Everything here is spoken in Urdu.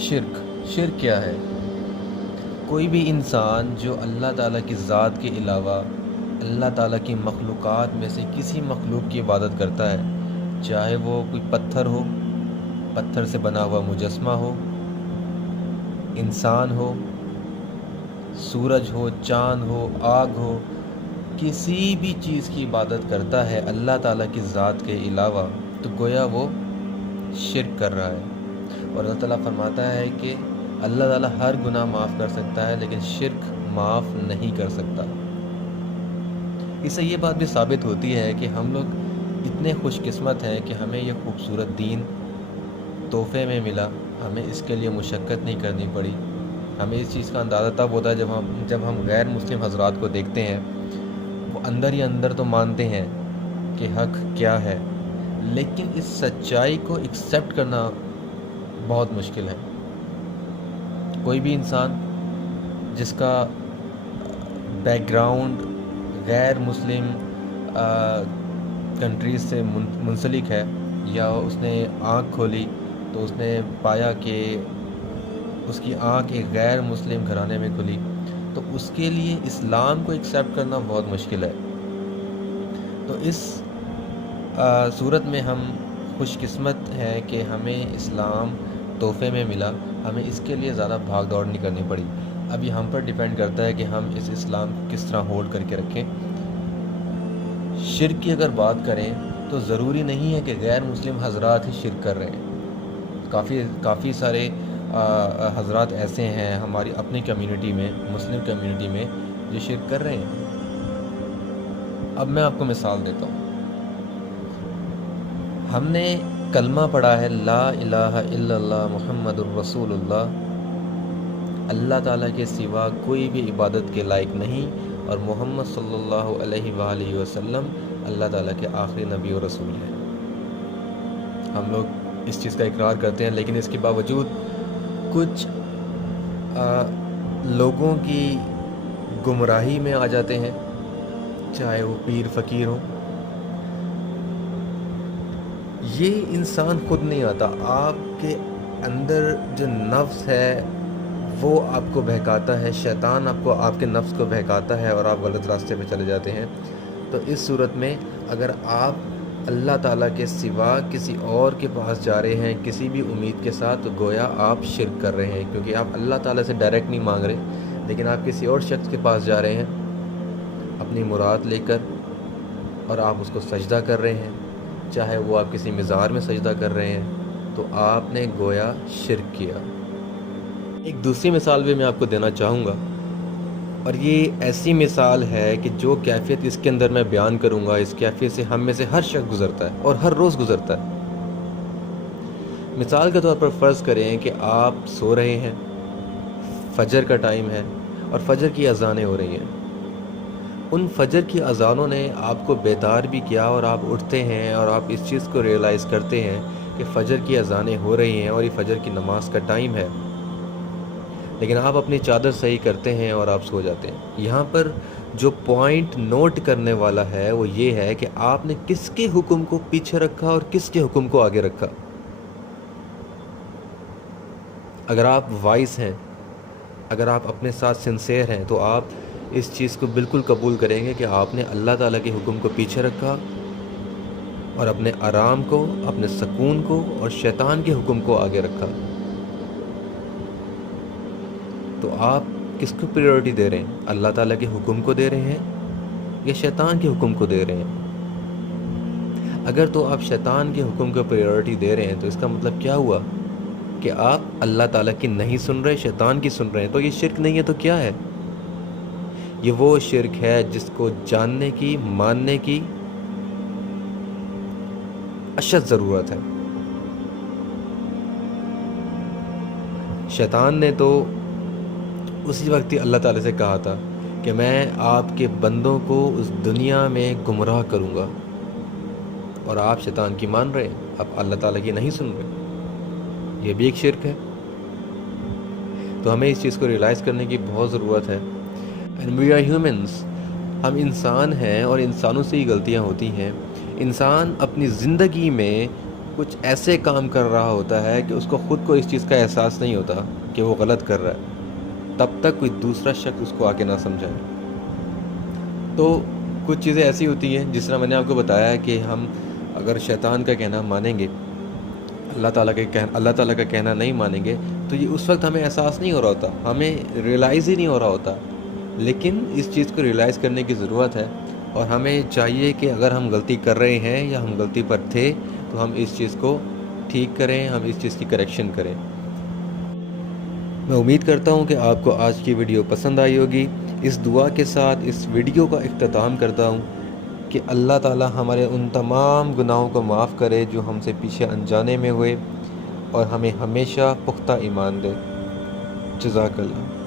شرک کیا ہے؟ کوئی بھی انسان جو اللہ تعالیٰ کی ذات کے علاوہ اللہ تعالیٰ کی مخلوقات میں سے کسی مخلوق کی عبادت کرتا ہے، چاہے وہ کوئی پتھر ہو، پتھر سے بنا ہوا مجسمہ ہو، انسان ہو، سورج ہو، چاند ہو، آگ ہو، کسی بھی چیز کی عبادت کرتا ہے اللہ تعالیٰ کی ذات کے علاوہ، تو گویا وہ شرک کر رہا ہے۔ اور اللہ تعالیٰ فرماتا ہے کہ اللہ تعالیٰ ہر گناہ معاف کر سکتا ہے لیکن شرک معاف نہیں کر سکتا۔ اس سے یہ بات بھی ثابت ہوتی ہے کہ ہم لوگ اتنے خوش قسمت ہیں کہ ہمیں یہ خوبصورت دین تحفے میں ملا، ہمیں اس کے لیے مشقت نہیں کرنی پڑی۔ ہمیں اس چیز کا اندازہ تب ہوتا ہے جب ہم غیر مسلم حضرات کو دیکھتے ہیں، وہ اندر ہی اندر تو مانتے ہیں کہ حق کیا ہے، لیکن اس سچائی کو ایکسیپٹ کرنا بہت مشکل ہے۔ کوئی بھی انسان جس کا بیک گراؤنڈ غیر مسلم کنٹریز سے منسلک ہے، یا اس نے آنکھ کھولی تو اس نے پایا کہ اس کی آنکھ ایک غیر مسلم گھرانے میں کھلی، تو اس کے لیے اسلام کو ایکسیپٹ کرنا بہت مشکل ہے۔ تو اس صورت میں ہم خوش قسمت ہیں کہ ہمیں اسلام تحفے میں ملا، ہمیں اس کے لیے زیادہ بھاگ دوڑ نہیں کرنی پڑی۔ اب یہ ہم پر ڈیپینڈ کرتا ہے کہ ہم اس اسلام کو کس طرح ہولڈ کر کے رکھیں۔ شرک کی اگر بات کریں تو ضروری نہیں ہے کہ غیر مسلم حضرات ہی شرک کر رہے ہیں۔ کافی سارے حضرات ایسے ہیں ہماری اپنی کمیونٹی میں، مسلم کمیونٹی میں، جو شرک کر رہے ہیں۔ اب میں آپ کو مثال دیتا ہوں۔ ہم نے کلمہ پڑھا ہے لا الہ الا اللہ محمد الرسول اللہ، اللہ تعالیٰ کے سوا کوئی بھی عبادت کے لائق نہیں، اور محمد صلی اللہ علیہ وآلہ وسلم اللہ تعالیٰ کے آخری نبی و رسول ہیں۔ ہم لوگ اس چیز کا اقرار کرتے ہیں، لیکن اس کے باوجود کچھ لوگوں کی گمراہی میں آ جاتے ہیں، چاہے وہ پیر فقیر ہوں۔ یہ انسان خود نہیں آتا، آپ کے اندر جو نفس ہے وہ آپ کو بہکاتا ہے، شیطان آپ کے نفس کو بہکاتا ہے اور آپ غلط راستے پہ چلے جاتے ہیں۔ تو اس صورت میں اگر آپ اللہ تعالیٰ کے سوا کسی اور کے پاس جا رہے ہیں کسی بھی امید کے ساتھ، تو گویا آپ شرک کر رہے ہیں، کیونکہ آپ اللہ تعالیٰ سے ڈائریکٹ نہیں مانگ رہے، لیکن آپ کسی اور شخص کے پاس جا رہے ہیں اپنی مراد لے کر، اور آپ اس کو سجدہ کر رہے ہیں، چاہے وہ آپ کسی مزار میں سجدہ کر رہے ہیں، تو آپ نے گویا شرک کیا۔ ایک دوسری مثال بھی میں آپ کو دینا چاہوں گا، اور یہ ایسی مثال ہے کہ جو کیفیت اس کے اندر میں بیان کروں گا، اس کیفیت سے ہم میں سے ہر شخص گزرتا ہے اور ہر روز گزرتا ہے۔ مثال کے طور پر فرض کریں کہ آپ سو رہے ہیں، فجر کا ٹائم ہے اور فجر کی اذانیں ہو رہی ہیں۔ ان فجر کی اذانوں نے آپ کو بیدار بھی کیا، اور آپ اٹھتے ہیں اور آپ اس چیز کو ریئلائز کرتے ہیں کہ فجر کی اذانیں ہو رہی ہیں اور یہ فجر کی نماز کا ٹائم ہے، لیکن آپ اپنی چادر صحیح کرتے ہیں اور آپ سو جاتے ہیں۔ یہاں پر جو پوائنٹ نوٹ کرنے والا ہے وہ یہ ہے کہ آپ نے کس کے حکم کو پیچھے رکھا اور کس کے حکم کو آگے رکھا۔ اگر آپ وائس ہیں، اگر آپ اپنے ساتھ سنسیئر ہیں، تو آپ اس چیز کو بالکل قبول کریں گے کہ آپ نے اللہ تعالیٰ کے حکم کو پیچھے رکھا اور اپنے آرام کو، اپنے سکون کو اور شیطان کے حکم کو آگے رکھا۔ تو آپ کس کو پریورٹی دے رہے ہیں؟ اللہ تعالیٰ کے حکم کو دے رہے ہیں یا شیطان کے حکم کو دے رہے ہیں؟ اگر تو آپ شیطان کے حکم کو پریورٹی دے رہے ہیں تو اس کا مطلب کیا ہوا کہ آپ اللہ تعالیٰ کی نہیں سن رہے، شیطان کی سن رہے ہیں۔ تو یہ شرک نہیں ہے تو کیا ہے؟ یہ وہ شرک ہے جس کو جاننے کی، ماننے کی اشد ضرورت ہے۔ شیطان نے تو اسی وقت ہی اللہ تعالیٰ سے کہا تھا کہ میں آپ کے بندوں کو اس دنیا میں گمراہ کروں گا، اور آپ شیطان کی مان رہے ہیں، آپ اللہ تعالیٰ کی نہیں سن رہے۔ یہ بھی ایک شرک ہے۔ تو ہمیں اس چیز کو ریئلائز کرنے کی بہت ضرورت ہے۔ اینڈ وی آر ہیومنس، ہم انسان ہیں اور انسانوں سے ہی غلطیاں ہوتی ہیں۔ انسان اپنی زندگی میں کچھ ایسے کام کر رہا ہوتا ہے کہ اس کو خود کو اس چیز کا احساس نہیں ہوتا کہ وہ غلط کر رہا ہے، تب تک کوئی دوسرا شخص اس کو آ کے نہ سمجھائے۔ تو کچھ چیزیں ایسی ہوتی ہیں، جس طرح میں نے آپ کو بتایا کہ ہم اگر شیطان کا کہنا مانیں گے، اللہ تعالیٰ کا کہنا نہیں مانیں گے، تو یہ اس وقت ہمیں احساس نہیں ہو رہا ہوتا، ہمیں ریئلائز ہی نہیں ہو رہا ہوتا۔ لیکن اس چیز کو ریئلائز کرنے کی ضرورت ہے، اور ہمیں چاہیے کہ اگر ہم غلطی کر رہے ہیں یا ہم غلطی پر تھے تو ہم اس چیز کو ٹھیک کریں، ہم اس چیز کی کریکشن کریں۔ میں امید کرتا ہوں کہ آپ کو آج کی ویڈیو پسند آئی ہوگی۔ اس دعا کے ساتھ اس ویڈیو کا اختتام کرتا ہوں کہ اللہ تعالی ہمارے ان تمام گناہوں کو معاف کرے جو ہم سے پیچھے انجانے میں ہوئے، اور ہمیں ہمیشہ پختہ ایمان دے۔ جزاک اللہ۔